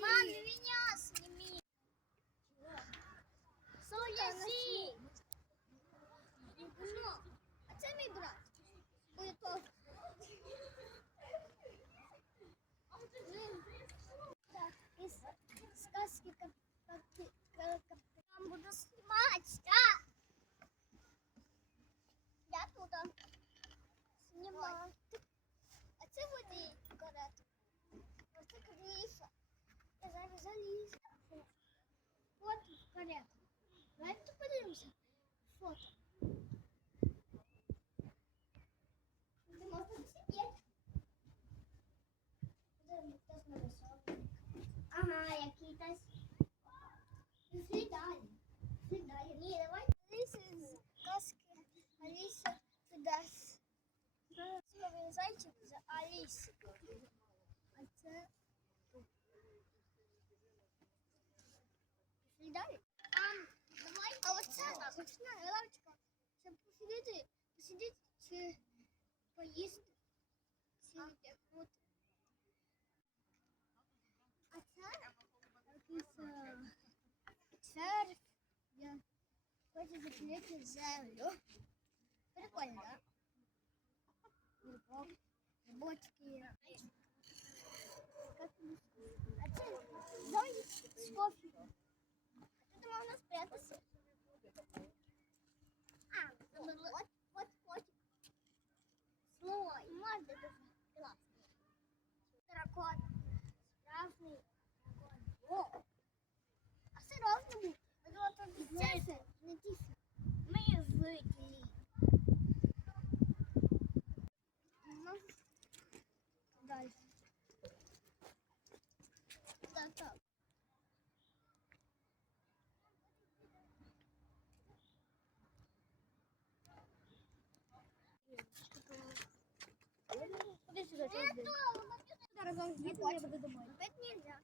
Мам, меня сними. Це мій брат. Карет. Давайте подивимося. Фото. Де можна сидіти? Де хтось нарисований. Ага, який тась. Пішли далі. Ні, давай. Аліса з казки. Аліса. Сказковий зайчик з Аліси. А це... Пішли далі. А, давай. А оце смачна лавочка. Щоб посидіти, посидіти чи поїсти. Чи. А це якийсь. Я хочу заклеїти землю. Прикольно? Грибок, грибочки. А це зонтик з кофе. А тут тіся, не тіся. Ми жителі. Ну, далі. Так, так. Куди сюди? Зараз вам я буду домой. Опять нельзя.